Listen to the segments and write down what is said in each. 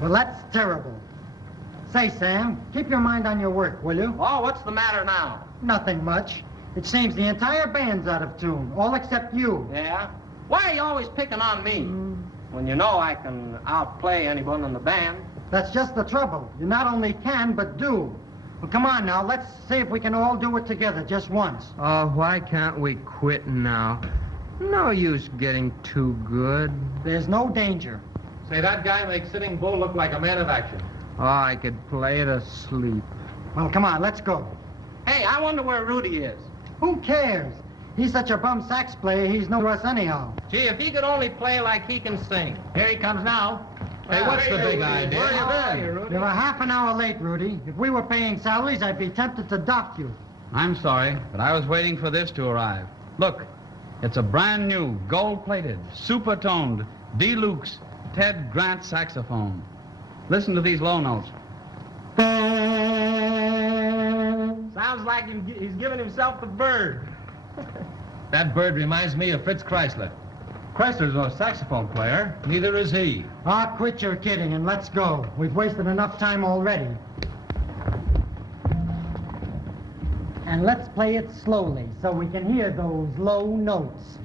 Well, that's terrible. Say, Sam, keep your mind on your work, will you? Oh, what's the matter now? Nothing much. It seems the entire band's out of tune, all except you. Yeah? Why are you always picking on me? When you know I can outplay anyone in the band. That's just the trouble. You not only can, but do. Well, come on now, let's see if we can all do it together just once. Oh, why can't we quit now? No use getting too good. There's no danger. Say, that guy makes Sitting Bull look like a man of action. Oh, I could play it asleep. Well, come on, let's go. Hey, I wonder where Rudy is. Who cares? He's such a bum sax player, he's no to us anyhow. Gee, if he could only play like he can sing. Here he comes now. Hey, what's the big idea? Where you been? You were half an hour late, Rudy. If we were paying salaries, I'd be tempted to dock you. I'm sorry, but I was waiting for this to arrive. Look, it's a brand new, gold-plated, super-toned, deluxe Ted Grant saxophone. Listen to these low notes. Sounds like he's giving himself the bird. That bird reminds me of Fritz Chrysler. Chrysler's no saxophone player. Neither is he. Ah, quit your kidding and let's go. We've wasted enough time already. And let's play it slowly so we can hear those low notes.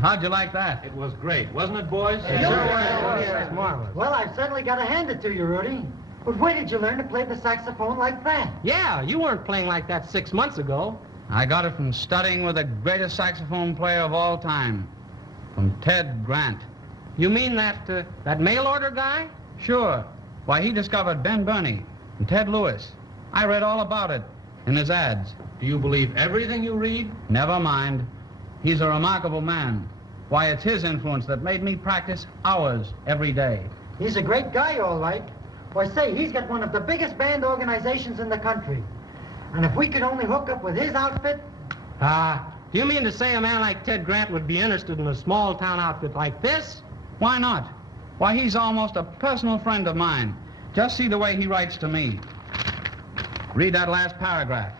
How'd you like that? It was great, wasn't it, boys? Well, I've certainly got to hand it to you, Rudy. But where did you learn to play the saxophone like that? Yeah, you weren't playing like that 6 months ago. I got it from studying with the greatest saxophone player of all time, from Ted Grant. You mean that mail order guy? Sure. Why, he discovered Ben Burney and Ted Lewis. I read all about it in his ads. Do you believe everything you read? Never mind. He's a remarkable man. Why, it's his influence that made me practice hours every day. He's a great guy, all right. Why, say, he's got one of the biggest band organizations in the country. And if we could only hook up with his outfit... Do you mean to say a man like Ted Grant would be interested in a small-town outfit like this? Why not? Why, he's almost a personal friend of mine. Just see the way he writes to me. Read that last paragraph.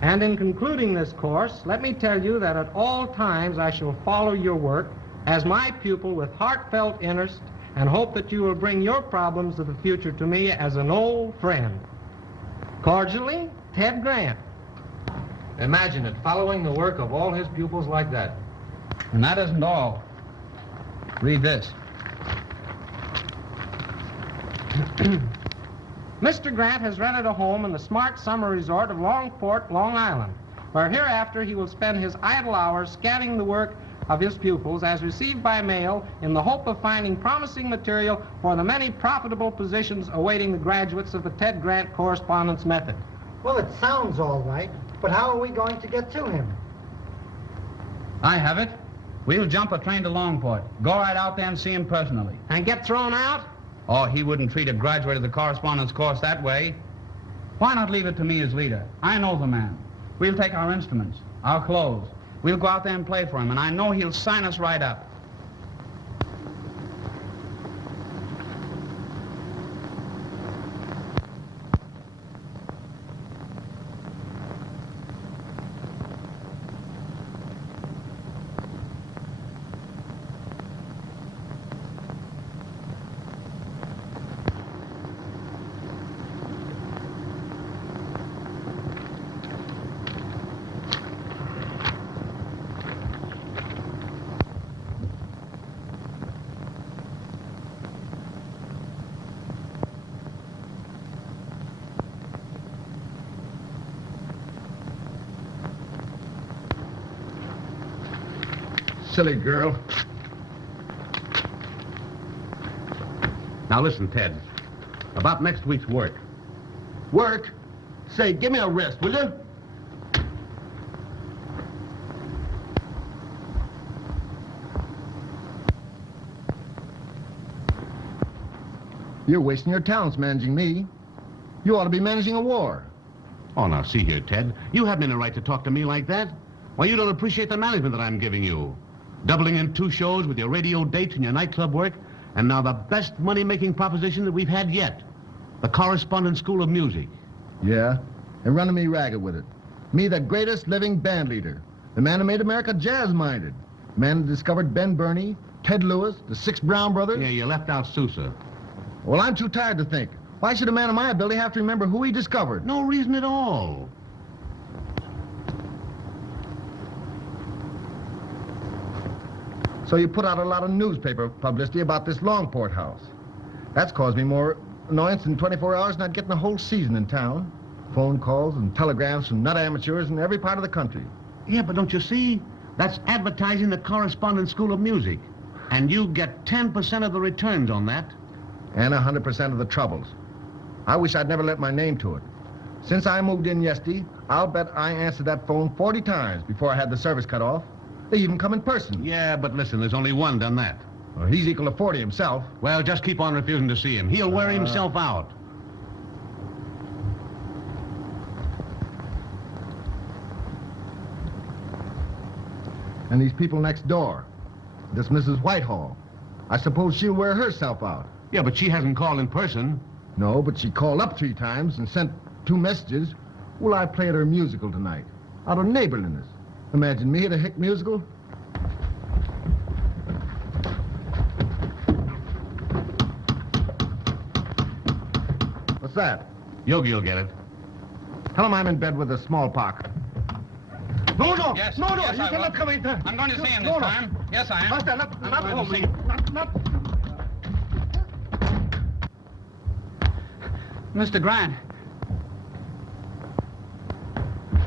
And in concluding this course, let me tell you that at all times I shall follow your work as my pupil with heartfelt interest and hope that you will bring your problems of the future to me as an old friend. Cordially, Ted Grant. Imagine it, following the work of all his pupils like that. And that isn't all. Read this. Mr. Grant has rented a home in the smart summer resort of Longport, Long Island, where hereafter he will spend his idle hours scanning the work of his pupils as received by mail in the hope of finding promising material for the many profitable positions awaiting the graduates of the Ted Grant correspondence method. Well, it sounds all right, but how are we going to get to him? I have it. We'll jump a train to Longport. Go right out there and see him personally. And get thrown out? Oh, he wouldn't treat a graduate of the correspondence course that way. Why not leave it to me as leader? I know the man. We'll take our instruments, our clothes. We'll go out there and play for him, and I know he'll sign us right up. Silly girl. Now listen, Ted. About next week's work. Work? Say, give me a rest, will you? You're wasting your talents managing me. You ought to be managing a war. Oh, now see here, Ted. You haven't any right to talk to me like that. Why, you don't appreciate the management that I'm giving you. Doubling in 2 shows with your radio dates and your nightclub work, and now the best money-making proposition that we've had yet. The Correspondence School of Music. Yeah, and running me ragged with it. Me, the greatest living band leader. The man who made America jazz-minded. The man who discovered Ben Burney, Ted Lewis, the 6 Brown brothers. Yeah, you left out Sousa. Well, I'm too tired to think. Why should a man of my ability have to remember who he discovered? No reason at all. So you put out a lot of newspaper publicity about this Longport house. That's caused me more annoyance in 24 hours than I'd get in a whole season in town. Phone calls and telegrams from nut amateurs in every part of the country. Yeah, but don't you see? That's advertising the Correspondence School of Music. And you get 10% of the returns on that. And 100% of the troubles. I wish I'd never let my name to it. Since I moved in yesterday, I'll bet I answered that phone 40 times before I had the service cut off. They even come in person. Yeah, but listen, there's only one done that. Well, he's equal to 40 himself. Well, just keep on refusing to see him. He'll wear himself out. And these people next door. This Mrs. Whitehall. I suppose she'll wear herself out. Yeah, but she hasn't called in person. No, but she called up 3 times and sent 2 messages. Will I play at her musical tonight? Out of neighborliness. Imagine me at a hick musical. What's that? Yogi'll get it. Tell him I'm in bed with a smallpox. No, no, Yes, no, yes, you I cannot will. come in there. I'm going to see him No, this no. time. Yes, I am. Master, not going home. to see him. Not. Mr. Grant,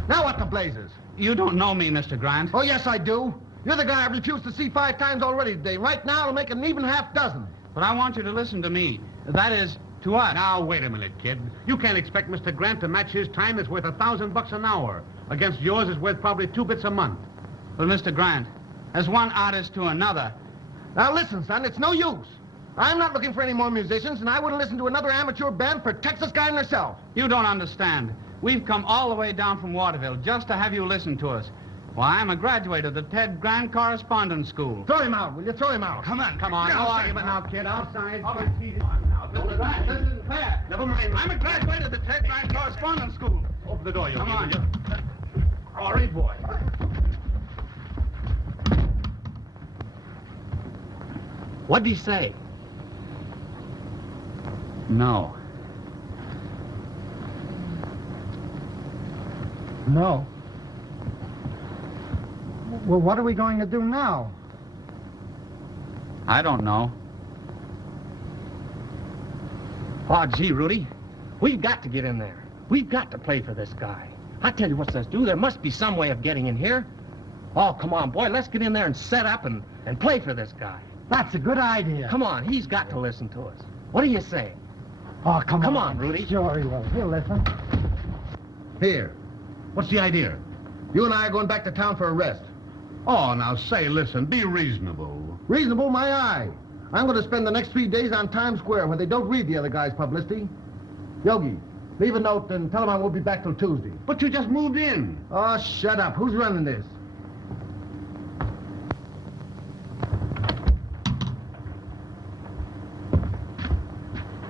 Now what the blazes? you don't know me, Mr. Grant. Oh, yes, I do. You're the guy I've refused to see 5 times already today. Right now, it'll make an even half dozen. But I want you to listen to me. That is, to us. Now, wait a minute, kid. You can't expect Mr. Grant to match his time that's worth $1,000 an hour against yours is worth probably 2 bits a month. But, Mr. Grant, as one artist to another, Now, listen, son, it's no use. I'm not looking for any more musicians, and I wouldn't listen to another amateur band for Texas guy and herself. you don't understand. We've come all the way down from Waterville just to have you listen to us. Why, I'm a graduate of the Ted Grant Correspondence School. Throw him out, will you? Throw him out. Come on. No argument now, kid. Outside. Mr. Grant, this isn't fair. Never mind. I'm a graduate of the Ted Grant Correspondence School. Open the door, Yogi. Come on. Sorry, boy. What'd he say? No. No. Well, what are we going to do now? I don't know. Oh, gee, Rudy, we've got to get in there. We've got to play for this guy. I tell you what, let's do. There must be some way of getting in here. Oh, come on, boy, let's get in there and set up and play for this guy. That's a good idea. Come on, he's got to listen to us. What do you say? Oh, come Come on, Rudy. Sure he will. He'll listen. Here, What's the idea? you and I are going back to town for a rest. Oh, now say, listen, be reasonable. Reasonable, my eye. I'm going to spend the next 3 days on Times Square where they don't read the other guy's publicity. Yogi, leave a note and tell him I won't be back till Tuesday. But you just moved in. Oh, shut up. Who's running this?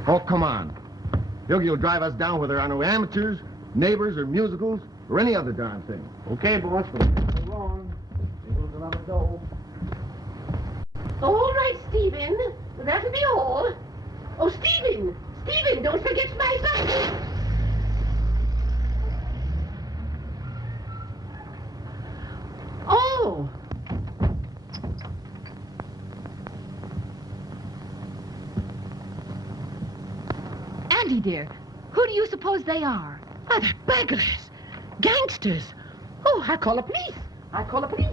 Oh, come on. Yogi will drive us down whether I know amateurs, neighbors, or musicals, or any other darn thing. Okay, boss, but it's so long. We'll go on the dough. All right, Stephen. That'll be all. Oh, Stephen! Stephen, don't forget my son. Oh! Andy, dear, who do you suppose they are? Oh, they're burglars. Gangsters. Oh, I'll call the police. I'll call the police.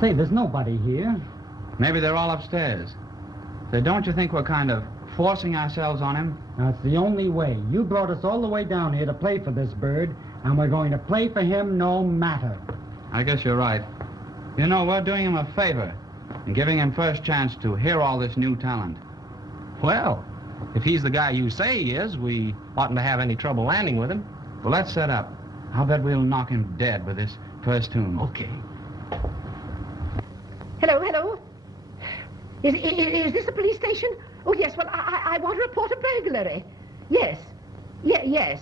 Say, there's nobody here. Maybe they're all upstairs. Say, don't you think we're kind of forcing ourselves on him? That's the only way. You brought us all the way down here to play for this bird, and we're going to play for him no matter. I guess you're right. You know, we're doing him a favor and giving him first chance to hear all this new talent. Well, if he's the guy you say he is, we oughtn't to have any trouble landing with him. Well, let's set up. I'll bet we'll knock him dead with this first tune. Okay. Hello, hello. Is this a police station? Oh, yes, well, I want to report a burglary. Yes. Yes.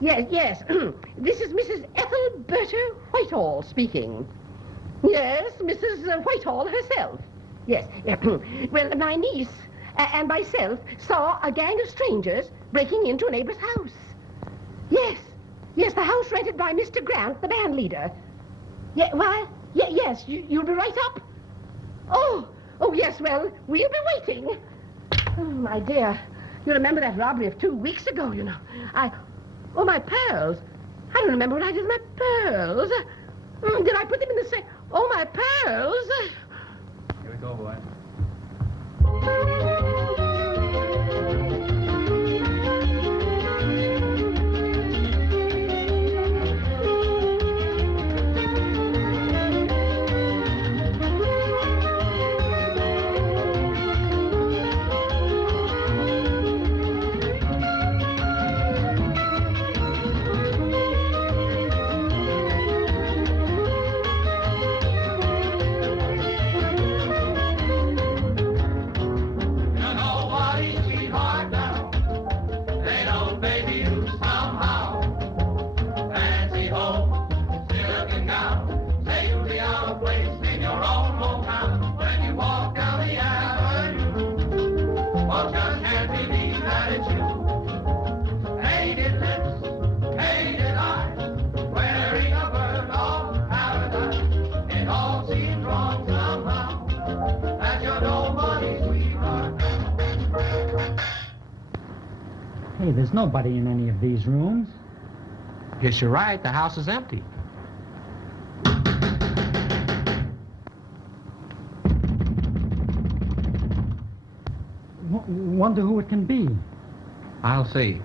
This is Mrs. Ethelberta Whitehall speaking. Yes, Mrs. Whitehall herself. Yes. Well, my niece and myself saw a gang of strangers breaking into a neighbor's house. Yes, the house rented by Mr. Grant, the band leader. Yes, you'll be right up. Oh, yes, well, we'll be waiting. Oh, my dear, you remember that robbery of 2 weeks ago, you know. Oh, my pearls. I don't remember what I did with my pearls. Did I put them in the safe? Oh, my pearls. Here we go, boy. Hey, there's nobody in any of these rooms. Guess you're right. The house is empty. Wonder who it can be. I'll see.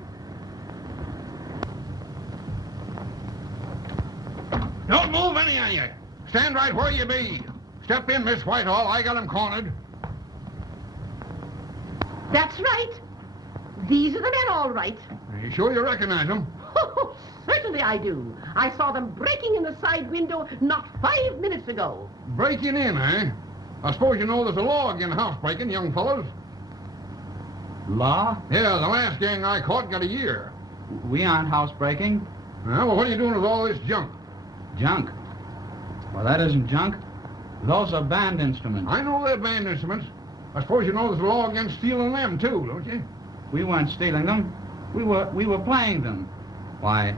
Don't move any of you. Stand right where you be. Step in, Miss Whitehall. I got him cornered. That's right. These are the men, all right. Are you sure you recognize them? Oh, certainly I do. I saw them breaking in the side window not 5 minutes ago. Breaking in, eh? I suppose you know there's a law against housebreaking, young fellows. Law? Yeah, the last gang I caught got a year. We aren't housebreaking. Well, what are you doing with all this junk? Junk? Well, that isn't junk. Those are band instruments. I know they're band instruments. I suppose you know there's a law against stealing them, too, don't you? We weren't stealing them. We were playing them. Why,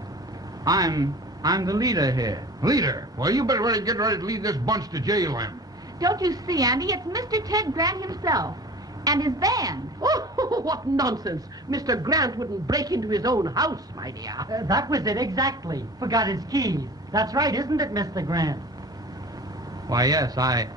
I'm the leader here. Leader? Well, you better get ready to lead this bunch to jail, then. Don't you see, Andy? It's Mr. Ted Grant himself and his band. Oh, what nonsense. Mr. Grant wouldn't break into his own house, my dear. That was it, exactly. Forgot his keys. That's right, isn't it, Mr. Grant? Why, yes, I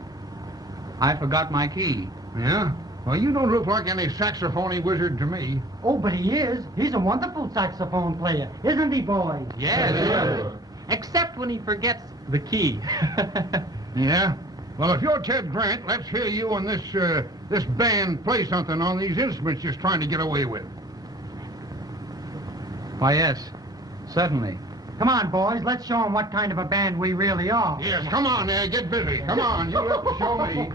forgot my key. Yeah? Well, you don't look like any saxophony wizard to me. Oh, but he is. He's a wonderful saxophone player, isn't he, boys? Yes. Except when he forgets the key. Yeah? Well, if you're Ted Grant, let's hear you and this band play something on these instruments just trying to get away with. Why, yes, certainly. Come on, boys. Let's show them what kind of a band we really are. Yes, come on there. Get busy. Come on. You have to show me.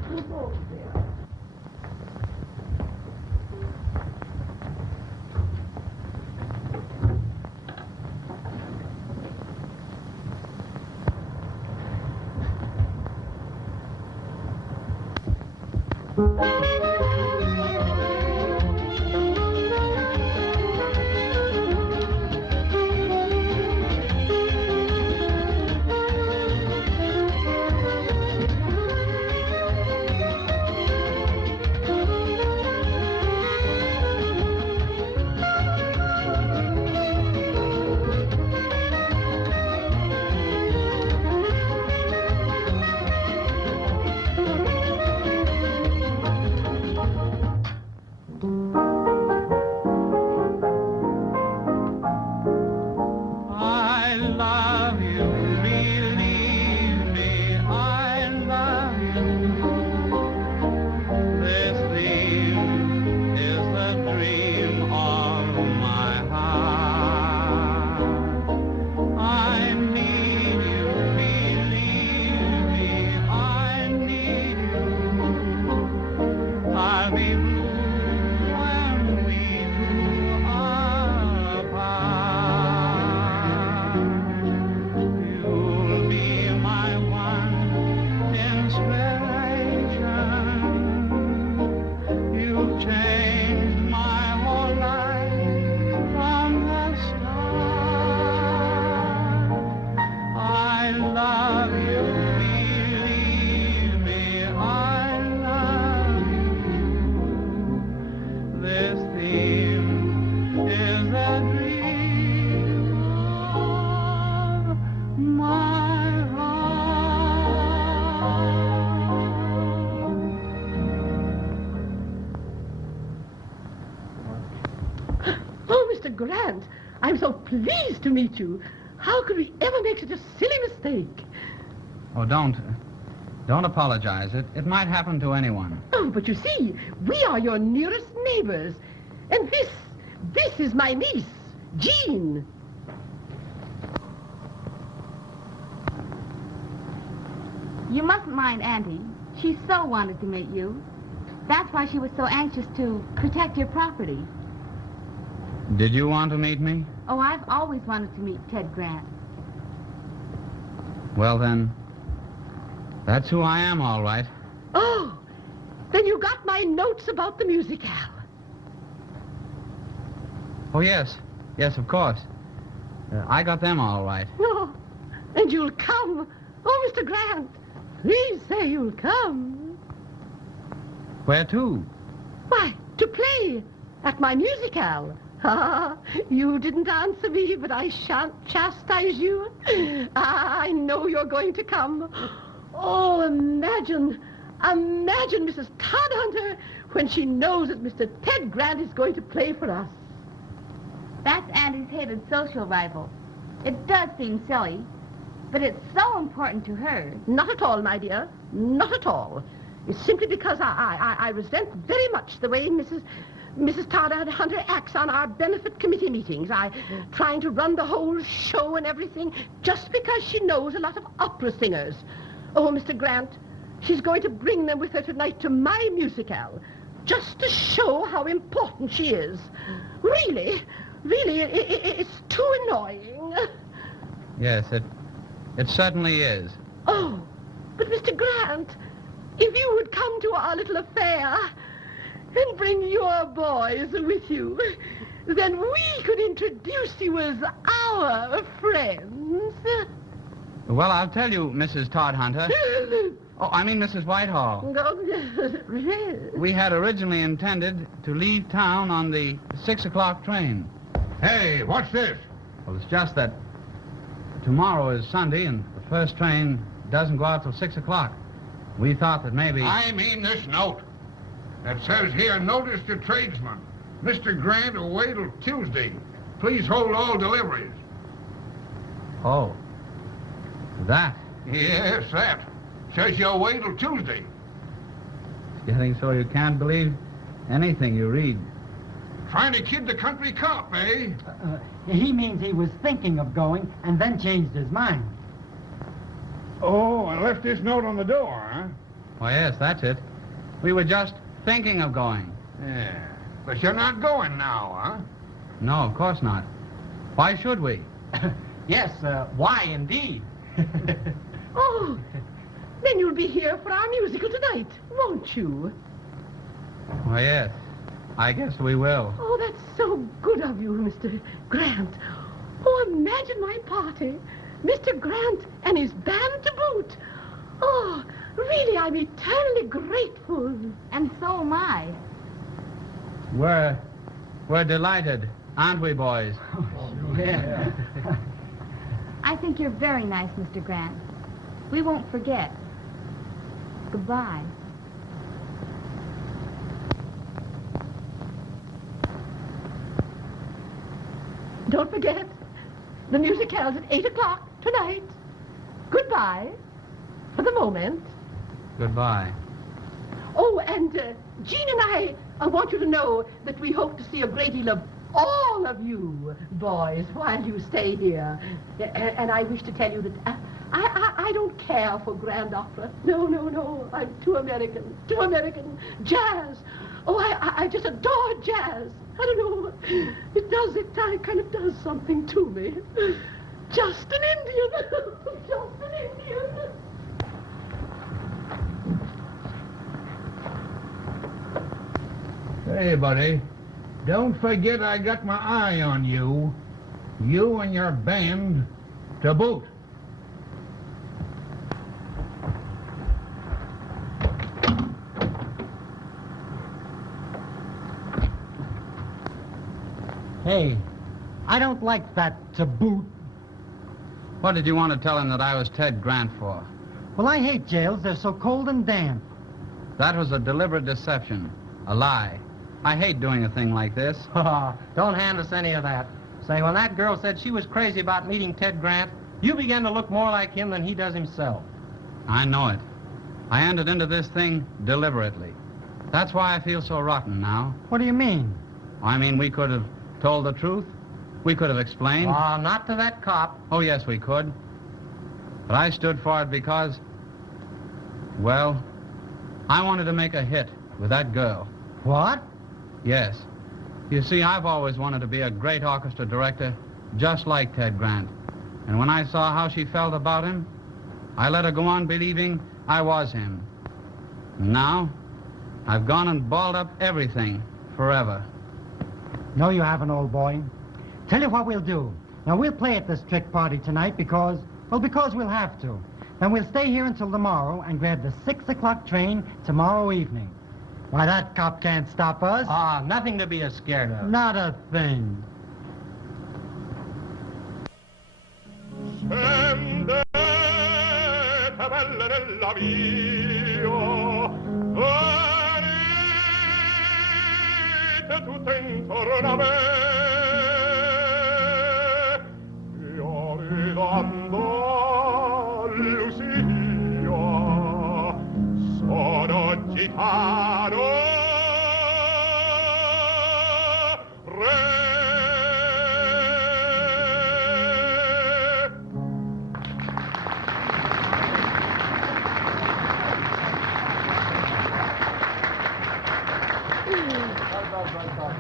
Oh, Mr. Grant, I'm so pleased to meet you. How could we ever make such a silly mistake? Oh, don't apologize. It might happen to anyone. Oh, but you see, we are your nearest neighbors. And this is my niece, Jean. You mustn't mind Auntie. She so wanted to meet you. That's why she was so anxious to protect your property. Did you want to meet me? Oh, I've always wanted to meet Ted Grant. Well, then, that's who I am, all right. Oh, then you got my notes about the musicale. Oh, yes. Yes, of course. I got them all right. Oh, and you'll come. Oh, Mr. Grant, please say you'll come. Where to? Why, to play at my musicale. Ah, you didn't answer me, but I shan't chastise you. I know you're going to come. Oh, imagine Mrs. Todhunter when she knows that Mr. Ted Grant is going to play for us. That's Auntie's hated social rival. It does seem silly, but it's so important to her. Not at all, my dear. Not at all. It's simply because I resent very much the way Mrs. Todhunter acts on our benefit committee meetings. Trying to run the whole show and everything just because she knows a lot of opera singers. Oh, Mr. Grant, she's going to bring them with her tonight to my musicale just to show how important she is. Really, it's too annoying. Yes, it certainly is. Oh, but Mr. Grant, if you would come to our little affair and bring your boys with you, then we could introduce you as our friends. Well, I'll tell you, Mrs. Todhunter. Oh, I mean Mrs. Whitehall. We had originally intended to leave town on the 6 o'clock train. Hey, what's this? Well, it's just that tomorrow is Sunday, and the first train doesn't go out till 6 o'clock. We thought that maybe... I mean this note. That says here, notice to tradesmen. Mr. Grant will wait till Tuesday. Please hold all deliveries. Oh. That? Yes, that. Says you'll wait till Tuesday. It's getting so you can't believe anything you read. Trying to kid the country cop, eh? He means he was thinking of going and then changed his mind. Oh, and left this note on the door, huh? Why, yes, that's it. We were just thinking of going. Yeah. But you're not going now, huh? No, of course not. Why should we? Yes, why indeed? Oh, then you'll be here for our musical tonight, won't you? Why, yes. I guess we will. Oh, that's so good of you, Mr. Grant. Oh, imagine my party. Mr. Grant and his band to boot. Oh, really, I'm eternally grateful. And so am I. We're delighted, aren't we, boys? Yeah. I think you're very nice, Mr. Grant. We won't forget. Goodbye. Don't forget, the musicale's at 8 o'clock tonight. Goodbye, for the moment. Goodbye. Oh, and Jean and I want you to know that we hope to see a great deal of all of you boys while you stay here. And I wish to tell you that I don't care for grand opera. No. I'm too American. Jazz. Oh, I just adore jazz. I don't know. It kind of does something to me. Just an Indian. Just an Indian. Hey, buddy. Don't forget I got my eye on you. You and your band to boot. Hey, I don't like that to boot. What did you want to tell him that I was Ted Grant for? Well, I hate jails. They're so cold and damp. That was a deliberate deception, a lie. I hate doing a thing like this. Don't hand us any of that. Say, when that girl said she was crazy about meeting Ted Grant, you began to look more like him than he does himself. I know it. I entered into this thing deliberately. That's why I feel so rotten now. What do you mean? I mean, we could have told the truth. We could have explained. Not to that cop. Oh, yes, we could. But I stood for it because, well, I wanted to make a hit with that girl. What? Yes. You see, I've always wanted to be a great orchestra director, just like Ted Grant. And when I saw how she felt about him, I let her go on believing I was him. And now, I've gone and balled up everything forever. No, you haven't, old boy. Tell you what we'll do. Now, we'll play at this trick party tonight because we'll have to. Then we'll stay here until tomorrow and grab the 6 o'clock train tomorrow evening. Why, that cop can't stop us. Nothing to be scared of. Not a thing. Belle nella via, venite tutte intorno a me, io ridando Lucia, sono gitano.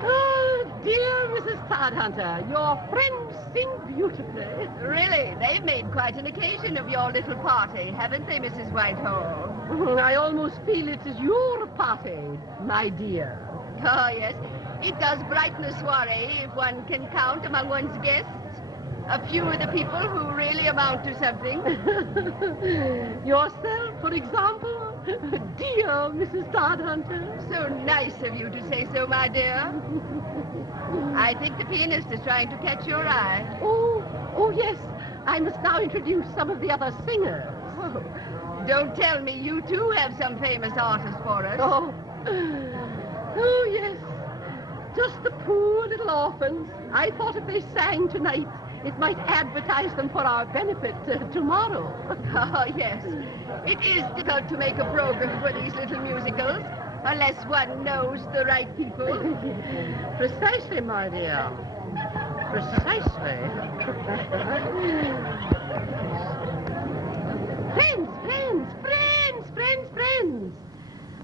Oh, dear Mrs. Todhunter, your friends sing beautifully. Really, they've made quite an occasion of your little party, haven't they, Mrs. Whitehall? I almost feel it is your party, my dear. Oh, yes. It does brighten a soiree if one can count among one's guests a few of the people who really amount to something. Yourself, for example? Dear Mrs. Todhunter. So nice of you to say so, my dear. I think the pianist is trying to catch your eye. Oh, yes. I must now introduce some of the other singers. Oh, don't tell me you, too, have some famous artist for us. Oh, yes. Just the poor little orphans. I thought if they sang tonight, it might advertise them for our benefit tomorrow. Oh, yes. It is difficult to make a program for these little musicals unless one knows the right people. Precisely, my dear. Precisely. Friends.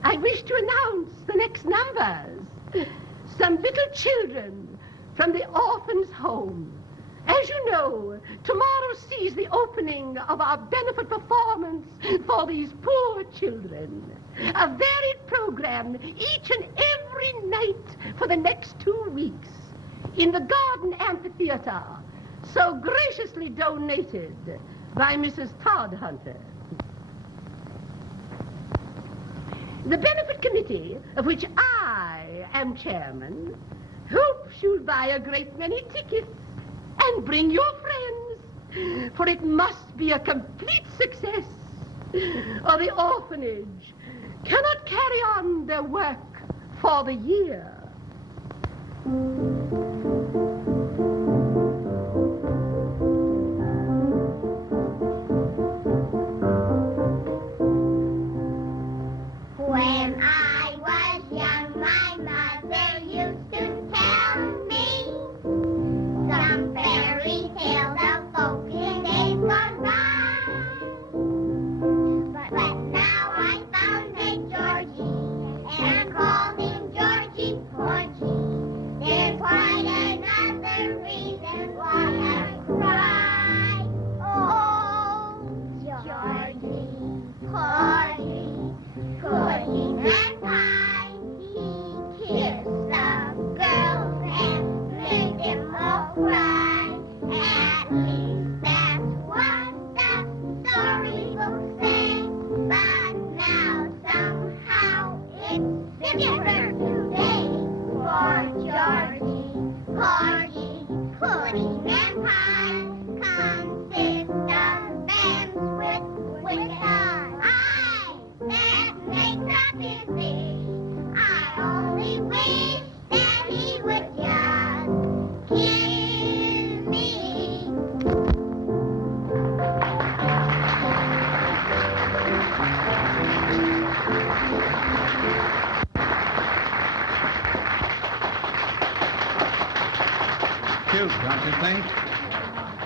I wish to announce the next numbers. Some little children from the orphans' home. As you know, tomorrow sees the opening of our benefit performance for these poor children. A varied program each and every night for the next 2 weeks in the Garden Amphitheater, so graciously donated by Mrs. Todhunter. The benefit committee, of which I am chairman, hopes you'll buy a great many tickets and bring your friends, for it must be a complete success, or the orphanage cannot carry on their work for the year. When I was young, my mother used to tell me some fairy tales of folk in days gone by. But now I found a Georgie, and called him Georgie Porgy. There's quite another reason why I cry. Oh, Georgie Porgy, good and kind, he kissed the girls and made them all cry. At least that's what the storybooks say. But now somehow it's different today. For Georgie, Porgy, pudding and pie consist of bands with eyes that make up his cute, don't you think?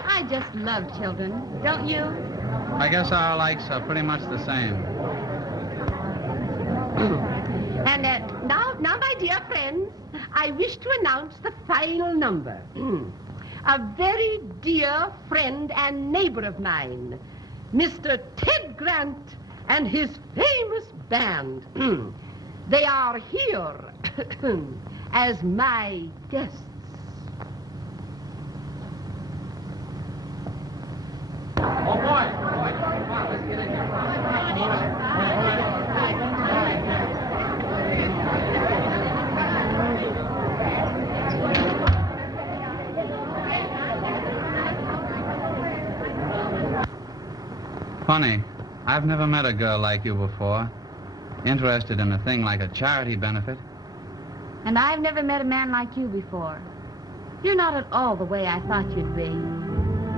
I just love children, don't you? I guess our likes are pretty much the same. And now, my dear friends, I wish to announce the final number. A very dear friend and neighbor of mine, Mr. Ted Grant and his famous band. They are here as my guests. Oh, boy. Let's get in here. Funny, I've never met a girl like you before. Interested in a thing like a charity benefit. And I've never met a man like you before. You're not at all the way I thought you'd be.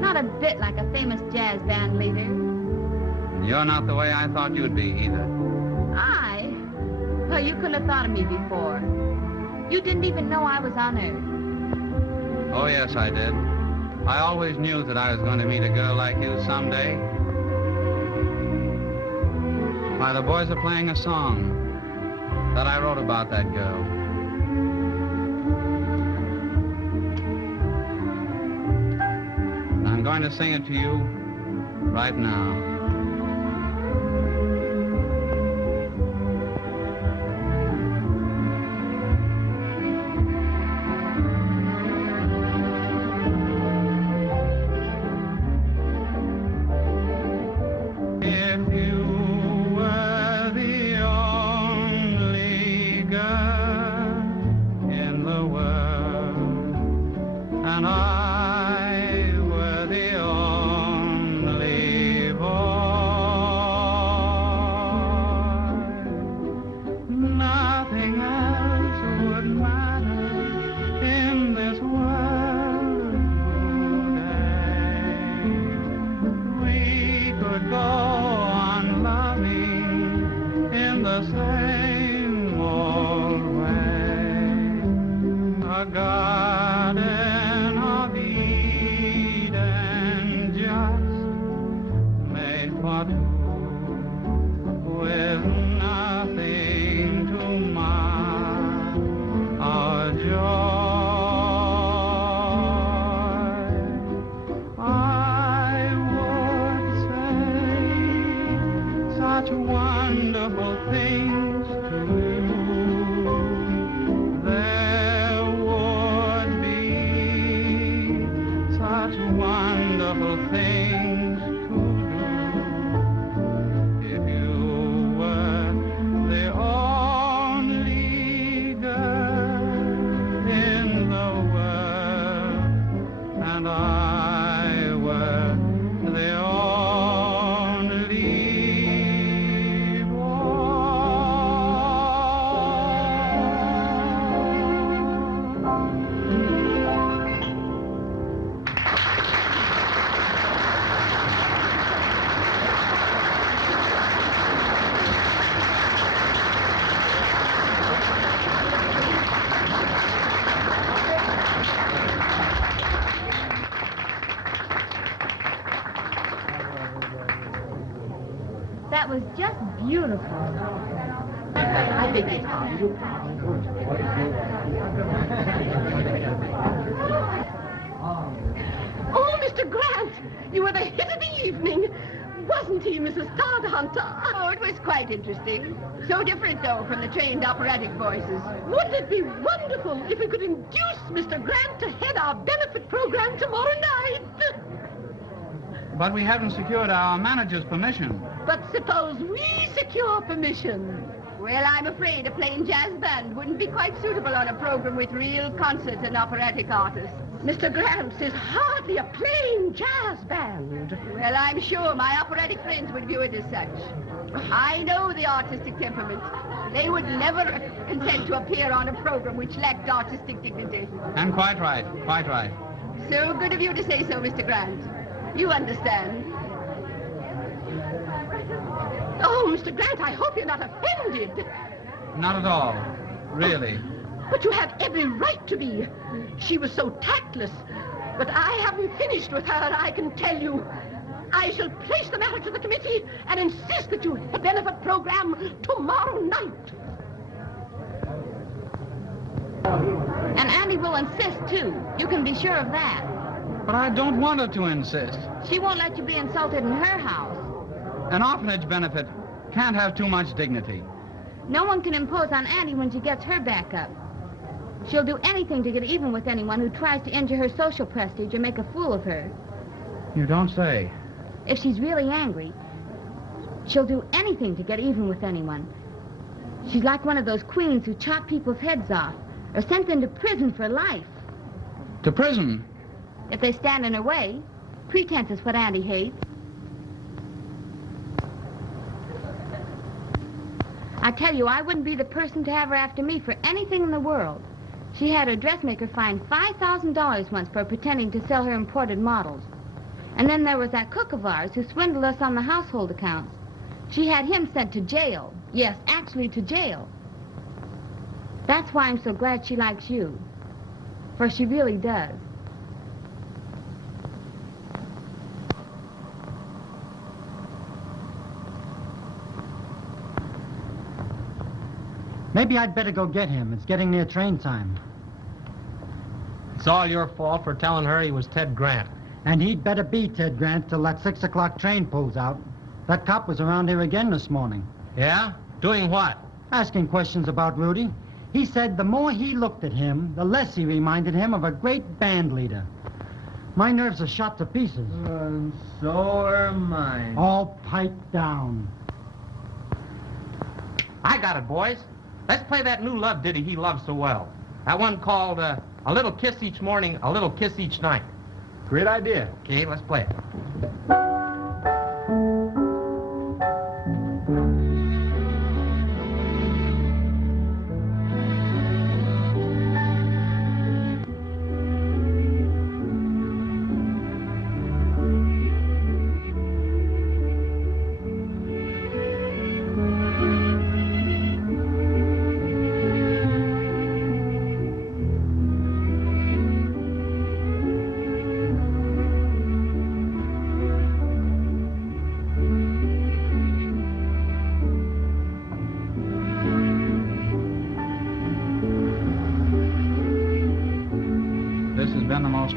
Not a bit like a famous jazz band leader. You're not the way I thought you'd be either. I? Well, you couldn't have thought of me before. You didn't even know I was on Earth. Oh, yes, I did. I always knew that I was going to meet a girl like you someday. Why, the boys are playing a song that I wrote about that girl. I'm going to sing it to you right now. That was just beautiful. I think it's Oh, Mr. Grant, you were the hit of the evening. Wasn't he, Mrs. Todhunter? Oh, it was quite interesting. So different, though, from the trained operatic voices. Wouldn't it be wonderful if we could induce Mr. Grant to head our benefit program tomorrow night? But we haven't secured our manager's permission. But suppose we secure permission. Well, I'm afraid a plain jazz band wouldn't be quite suitable on a program with real concert and operatic artists. Mr. Grant's is hardly a plain jazz band. Well, I'm sure my operatic friends would view it as such. I know the artistic temperament. They would never consent to appear on a program which lacked artistic dignity. And quite right, quite right. So good of you to say so, Mr. Grant. You understand. Oh, Mr. Grant, I hope you're not offended. Not at all, really. But you have every right to be. She was so tactless. But I haven't finished with her, I can tell you. I shall place the matter to the committee and insist that you have a benefit program tomorrow night. And Andy will insist, too. You can be sure of that. But I don't want her to insist. She won't let you be insulted in her house. An orphanage benefit can't have too much dignity. No one can impose on Andy when she gets her back up. She'll do anything to get even with anyone who tries to injure her social prestige or make a fool of her. You don't say. If she's really angry, she'll do anything to get even with anyone. She's like one of those queens who chop people's heads off or sent them to prison for life. To prison? If they stand in her way. Pretense is what Andy hates. I tell you, I wouldn't be the person to have her after me for anything in the world. She had her dressmaker fined $5,000 once for pretending to sell her imported models. And then there was that cook of ours who swindled us on the household accounts. She had him sent to jail. Yes, actually to jail. That's why I'm so glad she likes you. For she really does. Maybe I'd better go get him. It's getting near train time. It's all your fault for telling her he was Ted Grant. And he'd better be Ted Grant till that 6 o'clock train pulls out. That cop was around here again this morning. Yeah? Doing what? Asking questions about Rudy. He said the more he looked at him, the less he reminded him of a great band leader. My nerves are shot to pieces. So are mine. All piped down. I got it, boys. Let's play that new love ditty he loves so well. That one called A Little Kiss Each Morning, A Little Kiss Each Night. Great idea. Okay, let's play it.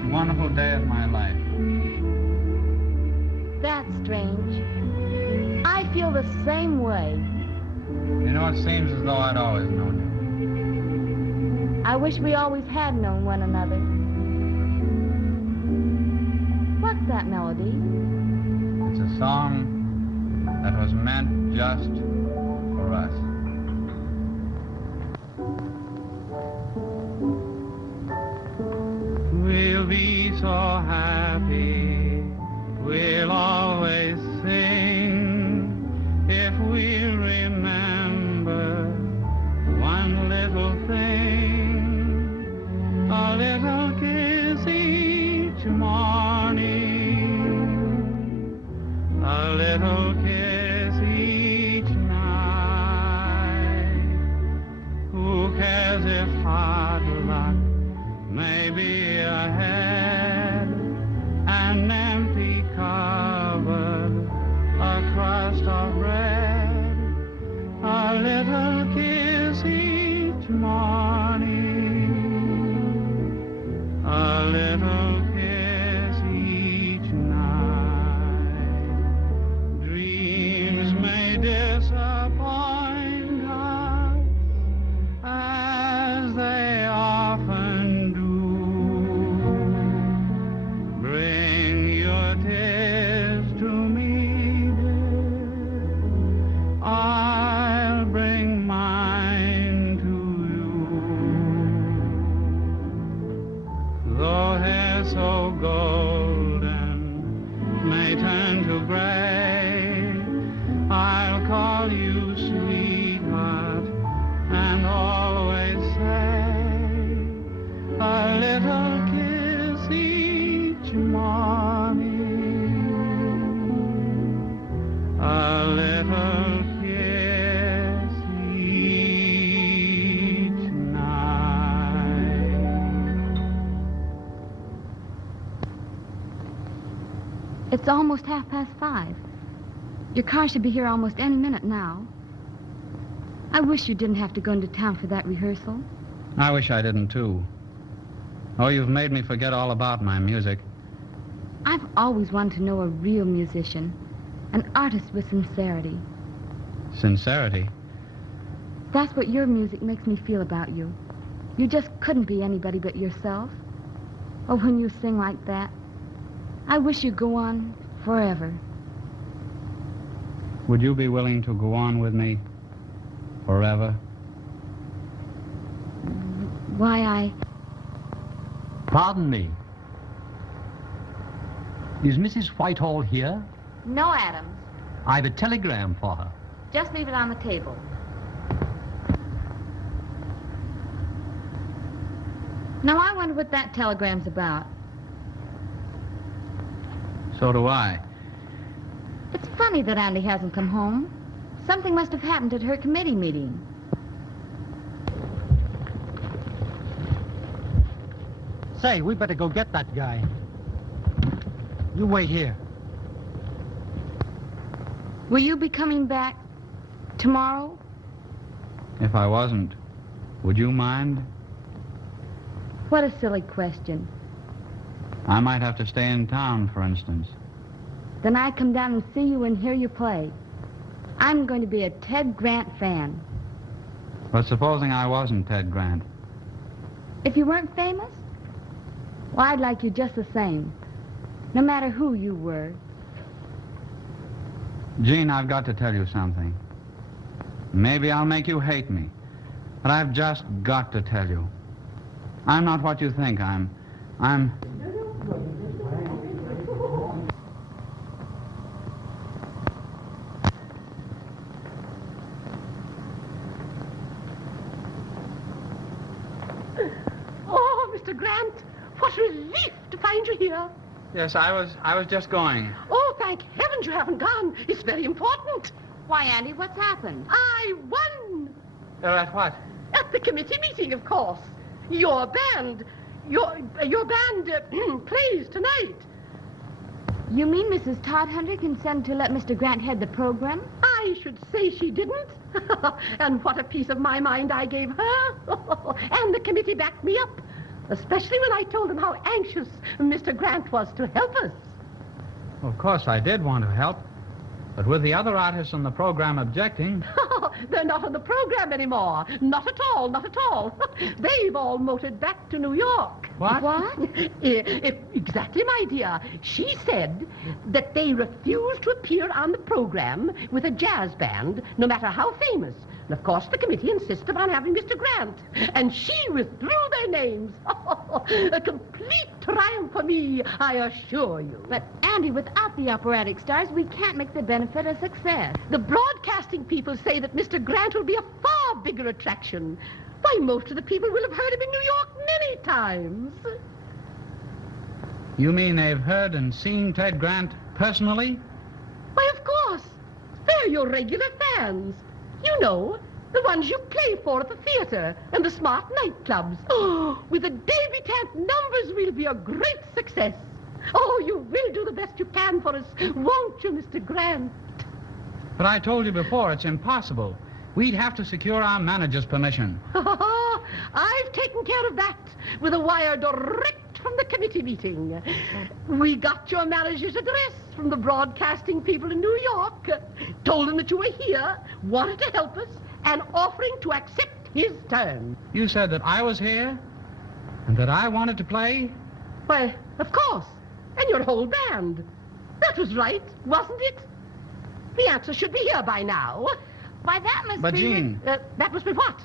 Wonderful day of my life. That's strange. I feel the same way. You know, it seems as though I'd always known I wish we always had known one another. What's that melody? you. It's a song that was meant just for us. We'll be so happy, we'll always sing, if we'll remember one little thing, a little kiss each morning, a little kiss each night. Who cares if hard luck may be ahead, an empty cupboard, a crust of bread, a little kiss each morning, a little kiss each night. Dreams may disappoint us as they often do. Bring your tears to me, dear. I'll bring mine to you. Though hair so golden may turn to gray, I'll call you sweetheart and always say, a little kiss each morning, a little kiss each night. It's almost 5:30. Your car should be here almost any minute now. I wish you didn't have to go into town for that rehearsal. I wish I didn't, too. Oh, you've made me forget all about my music. I've always wanted to know a real musician, an artist with sincerity. Sincerity? That's what your music makes me feel about you. You just couldn't be anybody but yourself. Oh, when you sing like that, I wish you'd go on forever. Would you be willing to go on with me forever? Why, Pardon me. Is Mrs. Whitehall here? No, Adams. I've a telegram for her. Just leave it on the table. Now, I wonder what that telegram's about. So do I. It's funny that Andy hasn't come home. Something must have happened at her committee meeting. Say, we better go get that guy. You wait here. Will you be coming back tomorrow? If I wasn't, would you mind? What a silly question. I might have to stay in town, for instance. Then I'd come down and see you and hear you play. I'm going to be a Ted Grant fan. But supposing I wasn't Ted Grant? If you weren't famous, well, I'd like you just the same, no matter who you were. Jean, I've got to tell you something. Maybe I'll make you hate me, but I've just got to tell you. I'm not what you think I'm... Oh, Mr. Grant, what relief to find you here. Yes, I was just going. Oh, thank heavens you haven't gone. It's very important. Why, Andy, what's happened? I won. At what? At the committee meeting, of course. Your band plays tonight. You mean Mrs. Todhunter consented to let Mr. Grant head the program? I should say she didn't. And what a piece of my mind I gave her. And the committee backed me up, especially when I told them how anxious Mr. Grant was to help us. Of course, I did want to help. But with the other artists on the program objecting... They're not on the program anymore. Not at all, not at all. They've all motored back to New York. What? What? Exactly, my dear. She said that they refuse to appear on the program with a jazz band, no matter how famous. And of course, the committee insisted on having Mr. Grant. And she withdrew their names. A complete triumph for me, I assure you. But, Andy, without the operatic stars, we can't make the benefit a success. The broadcasting people say that Mr. Grant will be a far bigger attraction. Why, most of the people will have heard him in New York many times. You mean they've heard and seen Ted Grant personally? Why, of course. They're your regular fans. You know, the ones you play for at the theater and the smart nightclubs. Oh, with the debutante numbers, we'll be a great success. Oh, you will do the best you can for us, won't you, Mr. Grant? But I told you before, it's impossible. We'd have to secure our manager's permission. I've taken care of that with a wire direct from the committee meeting. We got your manager's address from the broadcasting people in New York. Told them that you were here, wanted to help us, and offering to accept his turn. You said that I was here and that I wanted to play? Why, of course. And your whole band. That was right, wasn't it? The answer should be here by now. Why, that must But be... Jean... that must be what?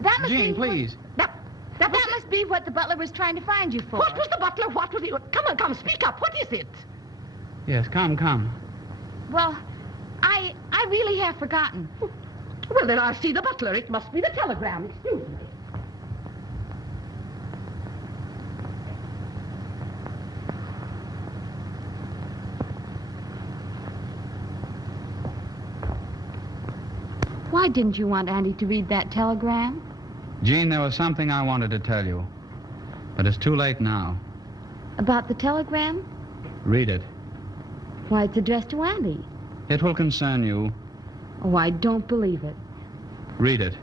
That must Jean, be... please. That must be what the butler was trying to find you for. What was the butler? What was he... Come, speak up. What is it? Yes, come. Well, I really have forgotten. Well, then I'll see the butler. It must be the telegram. Excuse me. Why didn't you want Andy to read that telegram? Jean, there was something I wanted to tell you. But it's too late now. About the telegram? Read it. Why, it's addressed to Andy. It will concern you. Oh, I don't believe it. Read it.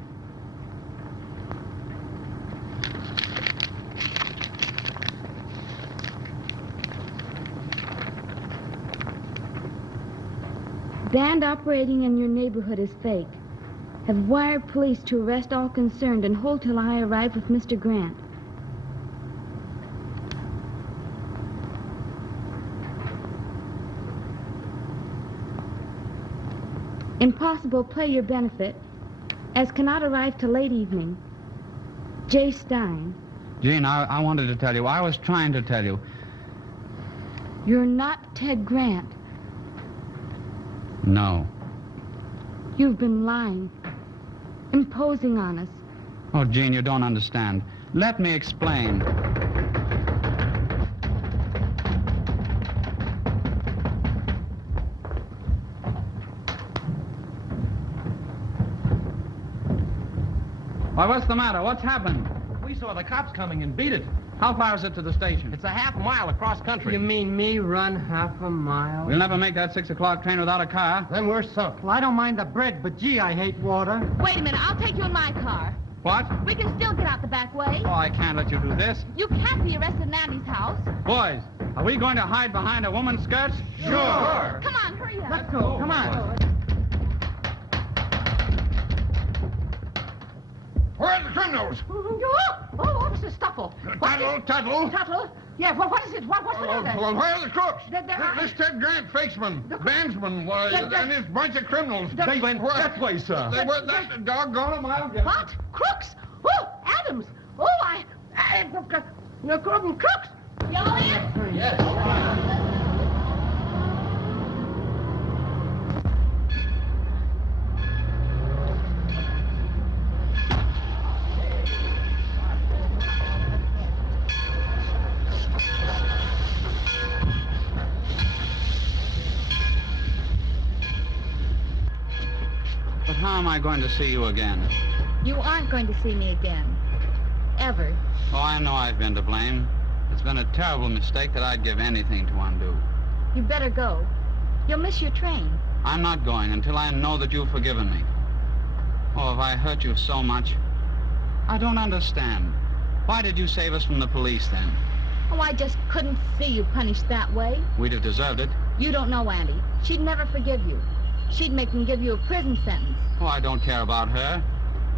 Band operating in your neighborhood is fake. Have wired police to arrest all concerned and hold till I arrive with Mr. Grant. Impossible play your benefit, as cannot arrive till late evening. J. Stein. Jean, I wanted to tell you. I was trying to tell you. You're not Ted Grant. No. You've been lying, imposing on us. Oh, Jean, you don't understand. Let me explain. Why, what's the matter? What's happened? We saw the cops coming and beat it. How far is it to the station? It's a half mile across country. You mean me run half a mile? We'll never make that 6 o'clock train without a car. Then we're sunk. Well, I don't mind the bread, but gee, I hate water. Wait a minute, I'll take you in my car. What? We can still get out the back way. Oh, I can't let you do this. You can't be arrested in Andy's house. Boys, are we going to hide behind a woman's skirts? Sure. Come on, hurry up. Let's go. Come on. Where are the criminals? Oh, Mr. Stuffle. Tuttle. Tuttle? Yeah, well, what is it? What's the matter? Well, where are the crooks? They're- This Ted Grant fakesman, bandsman, and his bunch of criminals. They went that way, sir. They were that doggone them out again. What? Crooks? Oh, Adams. Oh, crooks. Jolliet? Yes. But how am I going to see you again? You aren't going to see me again. Ever. Oh, I know I've been to blame. It's been a terrible mistake that I'd give anything to undo. You better go. You'll miss your train. I'm not going until I know that you've forgiven me. Oh, have I hurt you so much? I don't understand. Why did you save us from the police then? Oh, I just couldn't see you punished that way. We'd have deserved it. You don't know Andy. She'd never forgive you. She'd make him give you a prison sentence. Oh, I don't care about her.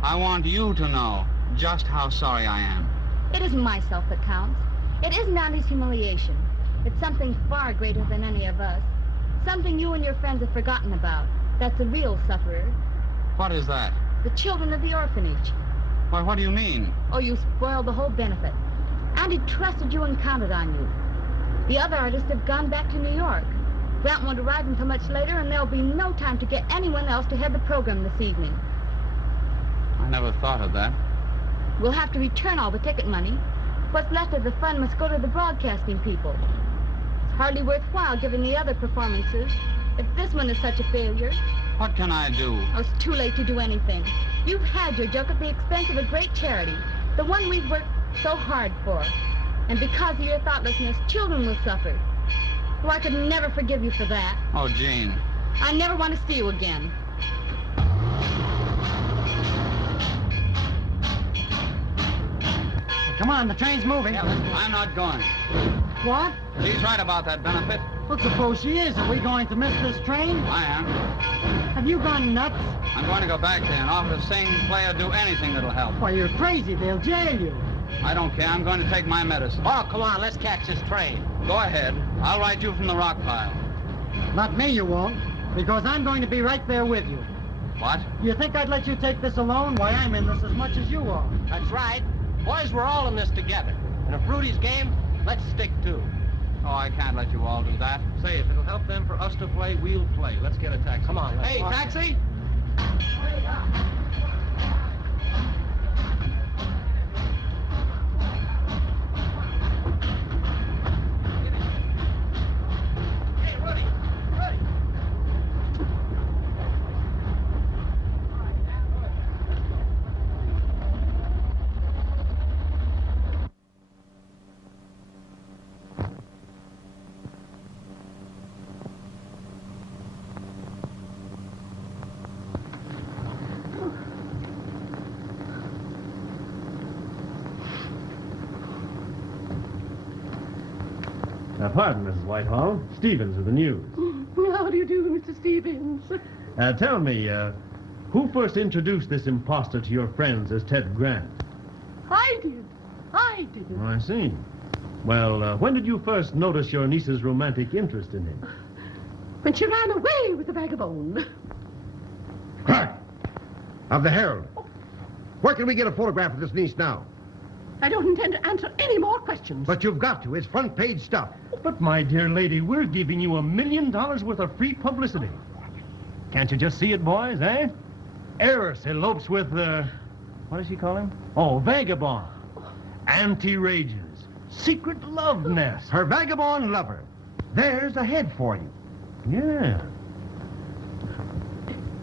I want you to know just how sorry I am. It isn't myself that counts. It isn't Andy's humiliation. It's something far greater than any of us. Something you and your friends have forgotten about. That's the real sufferer. What is that? The children of the orphanage. Why, what do you mean? Oh, you spoiled the whole benefit. Andy trusted you and counted on you. The other artists have gone back to New York. Grant won't arrive until much later, and there'll be no time to get anyone else to head the program this evening. I never thought of that. We'll have to return all the ticket money. What's left of the fund must go to the broadcasting people. It's hardly worthwhile giving the other performances if this one is such a failure. What can I do? Oh, it's too late to do anything. You've had your joke at the expense of a great charity, the one we've worked so hard for. And because of your thoughtlessness, children will suffer. Oh, I could never forgive you for that. Oh, Jean. I never want to see you again. Come on, the train's moving. I'm not going. What? She's right about that benefit. Well, suppose she is. Are we going to miss this train? I am. Have you gone nuts? I'm going to go back there and offer to sing, play, or do anything that'll help. Why, you're crazy. They'll jail you. I don't care. I'm going to take my medicine. Oh, come on, let's catch this train. Go ahead. I'll write you from the rock pile. Not me, you won't. Because I'm going to be right there with you. What? You think I'd let you take this alone? Why, I'm in this as much as you are. That's right. Boys, we're all in this together. And if Rudy's game, let's stick to. Oh, I can't let you all do that. Say, if it'll help them for us to play, we'll play. Let's get a taxi. Come on, hey, taxi! Hey, Rudy! Rudy! Pardon, Mrs. Whitehall. Stevens of the News. How do you do, Mr. Stevens? Tell me, who first introduced this imposter to your friends as Ted Grant? I did. Oh, I see. Well, when did you first notice your niece's romantic interest in him? When she ran away with the vagabond. Clark, of the Herald. Where can we get a photograph of this niece now? I don't intend to answer any more questions. But you've got to. It's front page stuff. But, my dear lady, we're giving you $1 million worth of free publicity. Can't you just see it, boys, eh? Eris elopes with, what does she call him? Oh, Vagabond. Anti-rages. Secret love nest. Her vagabond lover. There's a head for you. Yeah.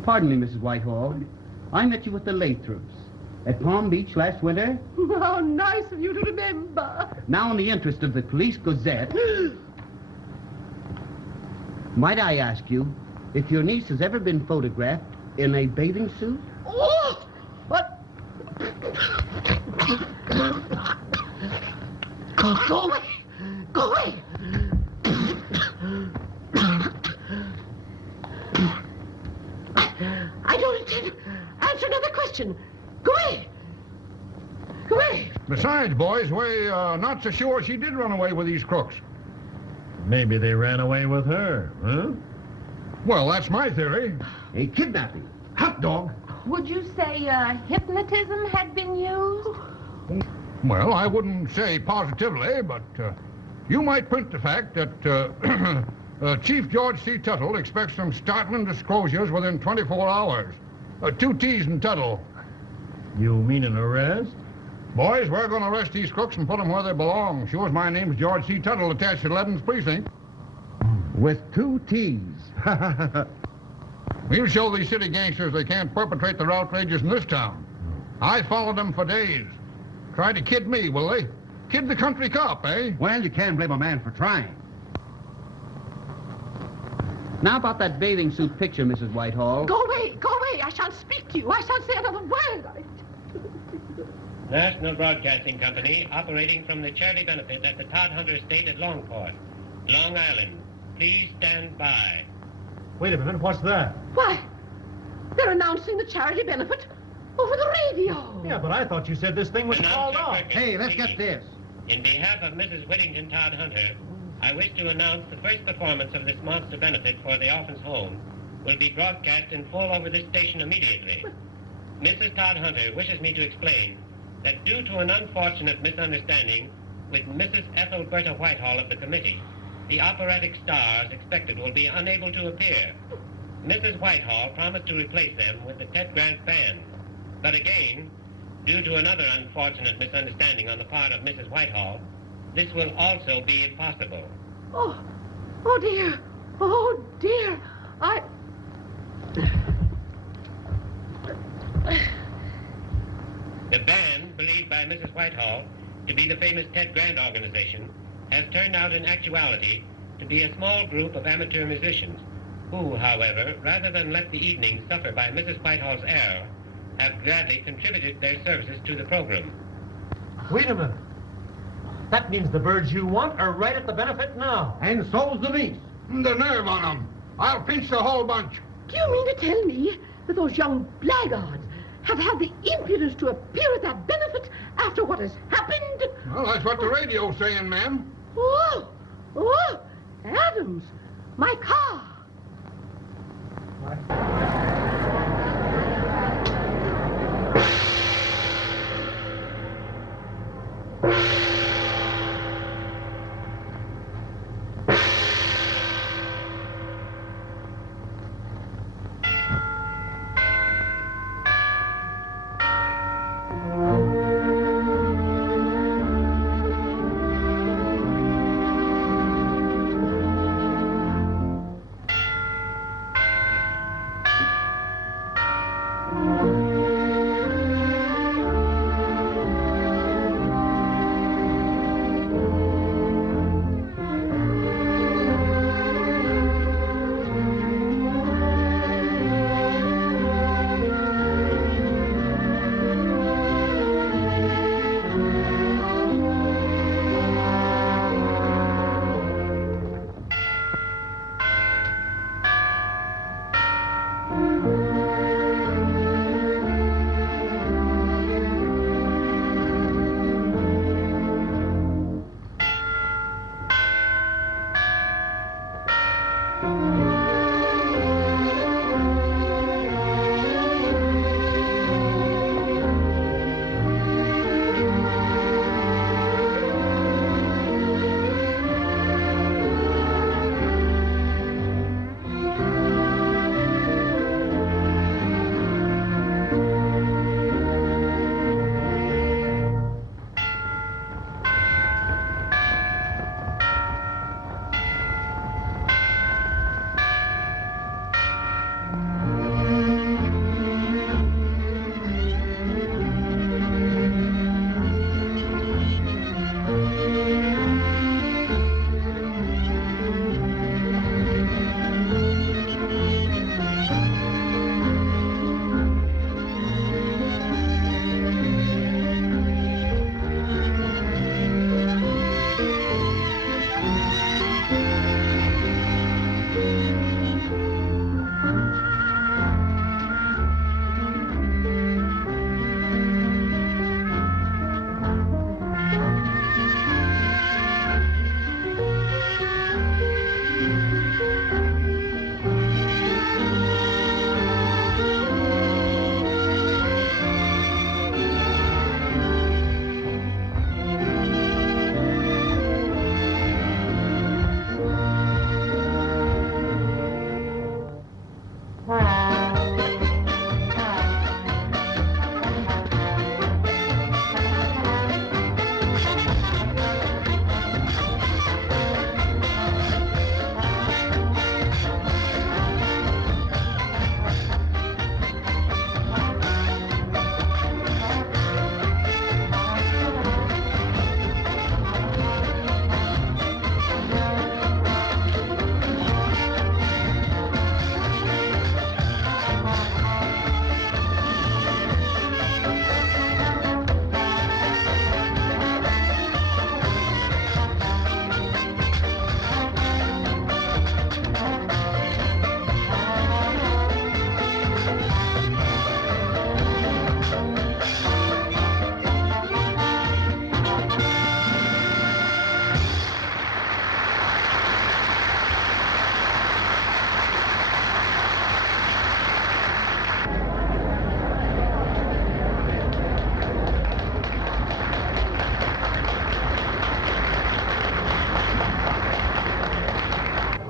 Pardon me, Mrs. Whitehall. I met you with the Lathrops at Palm Beach last winter. How nice of you to remember. Now, in the interest of the Police Gazette, might I ask you if your niece has ever been photographed in a bathing suit? Oh! What? Go away! Go away! I don't intend to answer another question. Go away! Go away! Besides, boys, we're not so sure she did run away with these crooks. Maybe they ran away with her, huh? Well, that's my theory. A kidnapping. Hot dog. Would you say hypnotism had been used? Well, I wouldn't say positively, but you might print the fact that Chief George C. Tuttle expects some startling disclosures within 24 hours. 2 T's in Tuttle. You mean an arrest? Boys, we're going to arrest these crooks and put them where they belong. Sure as my name's George C. Tuttle, attached to 11th Precinct. With 2 T's. We'll show these city gangsters they can't perpetrate their outrages in this town. I followed them for days. Try to kid me, will they? Kid the country cop, eh? Well, you can't blame a man for trying. Now about that bathing suit picture, Mrs. Whitehall. Go away! Go away! I shan't speak to you. I shan't say another word. National Broadcasting Company, operating from the charity benefit at the Todd Hunter Estate at Longport, Long Island. Please stand by. Wait a minute, what's that? Why? They're announcing the charity benefit over the radio. Yeah, but I thought you said this thing was called off. Hey, let's get this. In behalf of Mrs. Whittington Todd Hunter, I wish to announce the first performance of this monster benefit for the Orphans' Home will be broadcast in full over this station immediately. Mrs. Todd Hunter wishes me to explain that due to an unfortunate misunderstanding with Mrs. Ethelberta Whitehall of the committee, the operatic stars expected will be unable to appear. Mrs. Whitehall promised to replace them with the Ted Grant Band. But again, due to another unfortunate misunderstanding on the part of Mrs. Whitehall, this will also be impossible. Oh dear. Oh, dear. The band, believed by Mrs. Whitehall to be the famous Ted Grant organization, has turned out in actuality to be a small group of amateur musicians who, however, rather than let the evening suffer by Mrs. Whitehall's error, have gladly contributed their services to the program. Wait a minute. That means the birds you want are right at the benefit now. And so's the niece. The nerve on them. I'll pinch the whole bunch. Do you mean to tell me that those young blackguards have had the impudence to appear at that benefit after what has happened? Well, that's what the radio's saying, ma'am. Oh, Adams, my car.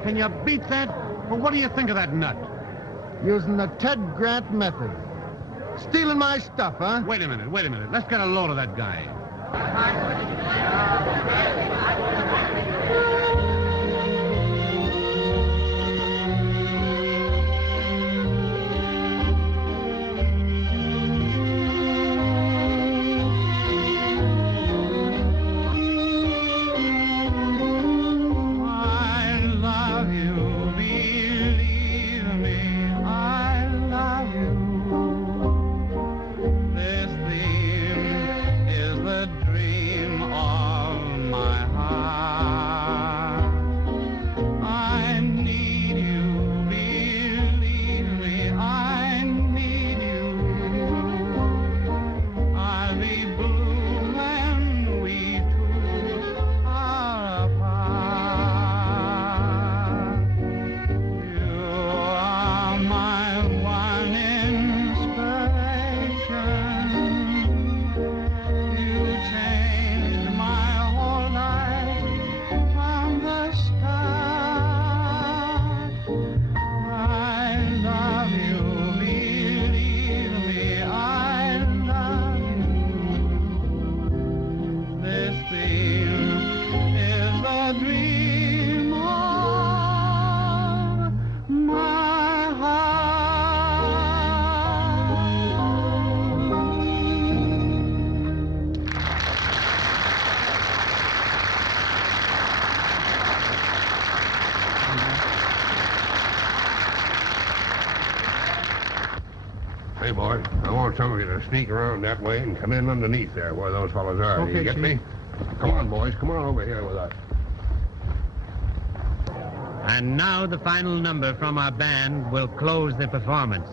Can you beat that? Well, what do you think of that nut? Using the Ted Grant method. Stealing my stuff, huh? Wait a minute. Let's get a load of that guy. Hey, boys, I want some of you to sneak around that way and come in underneath there where those fellows are. Okay, you get Chief. me? Come on, boys. Come on over here with us. And now the final number from our band will close the performance.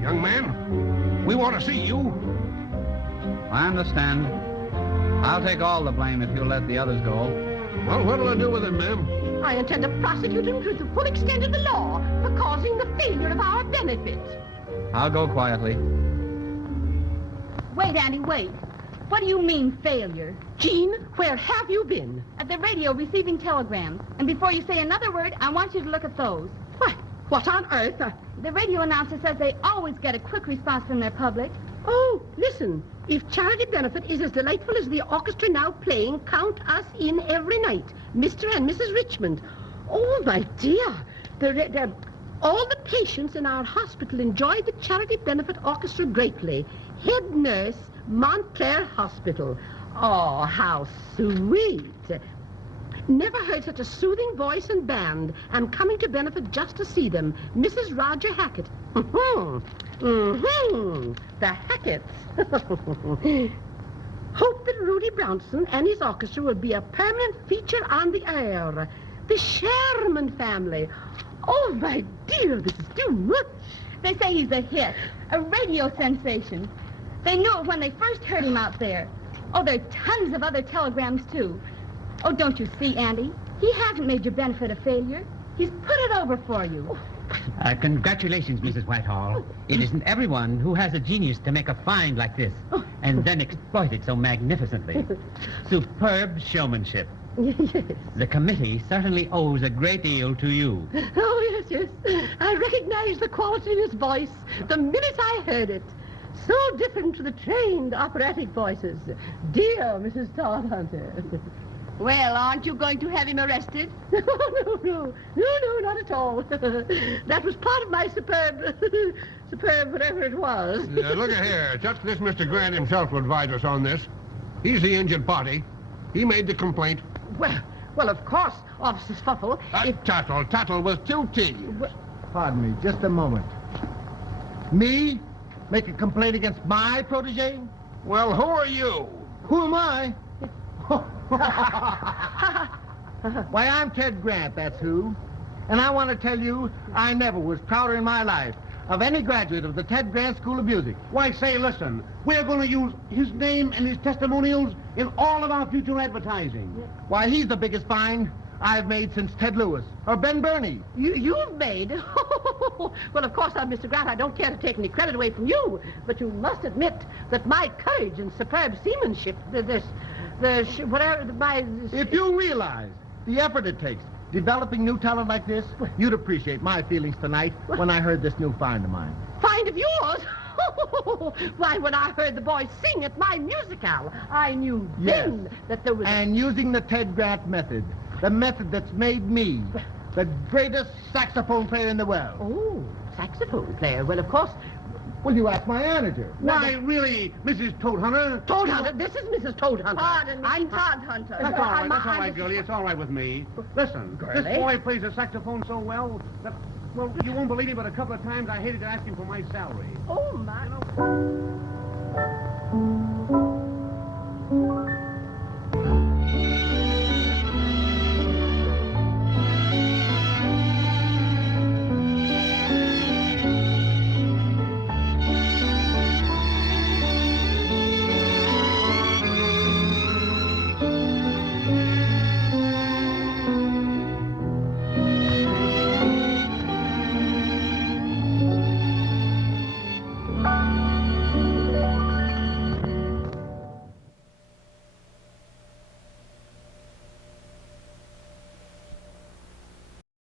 Young man, we want to see you. I understand. I'll take all the blame if you'll let the others go. Well, what'll I do with him, ma'am? I intend to prosecute him to the full extent of the law for causing the failure of our benefit. I'll go quietly. Wait, Andy, wait. What do you mean, failure? Jean, where have you been? At the radio, receiving telegrams. And before you say another word, I want you to look at those. What on earth? The radio announcer says they always get a quick response from their public. Oh, listen. If charity benefit is as delightful as the orchestra now playing, count us in every night. Mr. and Mrs. Richmond. Oh, my dear. All the patients in our hospital enjoyed the charity benefit orchestra greatly. Head nurse, Montclair Hospital. Oh, how sweet. Never heard such a soothing voice and band. I'm coming to benefit just to see them. Mrs. Roger Hackett. The Hacketts. Hope that Rudy Brownson and his orchestra will be a permanent feature on the air. The Sherman family. Oh, my dear, this is too much. They say he's a hit, a radio sensation. They knew it when they first heard him out there. Oh, there are tons of other telegrams, too. Oh, don't you see, Andy? He hasn't made your benefit a failure. He's put it over for you. Congratulations, Mrs. Whitehall. It isn't everyone who has a genius to make a find like this and then exploit it so magnificently. Superb showmanship. Yes. The committee certainly owes a great deal to you. Oh, yes. I recognized the quality in his voice the minute I heard it. So different to the trained operatic voices. Dear Mrs. Todhunter. Well, aren't you going to have him arrested? No, not at all. That was part of my superb whatever it was. Look at here. Just this Mr. Grant himself will advise us on this. He's the injured party. He made the complaint. Well, of course, Officer Spuffle. Tuttle was too tea. Pardon me, just a moment. Me? Make a complaint against my protege? Well, who are you? Who am I? Why, I'm Ted Grant, that's who. And I want to tell you, I never was prouder in my life of any graduate of the Ted Grant School of Music. Why, say, listen, we're going to use his name and his testimonials in all of our future advertising. Why, he's the biggest find I've made since Ted Lewis or Ben Burney. You've made? Well, of course, Mr. Grant, I don't care to take any credit away from you, but you must admit that my courage and superb seamanship, If you realize the effort it takes developing new talent like this, you'd appreciate my feelings tonight when I heard this new find of mine. Find of yours? Why, when I heard the boys sing at my musicale, I knew then that there was... And using the Ted Grant method, the method that's made me the greatest saxophone player in the world. Oh, saxophone player? Well, of course... Well, you ask my manager. Why, really, Mrs. Toadhunter? Toadhunter? This is Mrs. Toadhunter. Pardon me, I'm Toadhunter. That's all right, girlie. It's all right with me. Listen, Girlie? this boy plays the saxophone so well that, well, you won't believe me, but a couple of times I hated to ask him for my salary. Oh, my...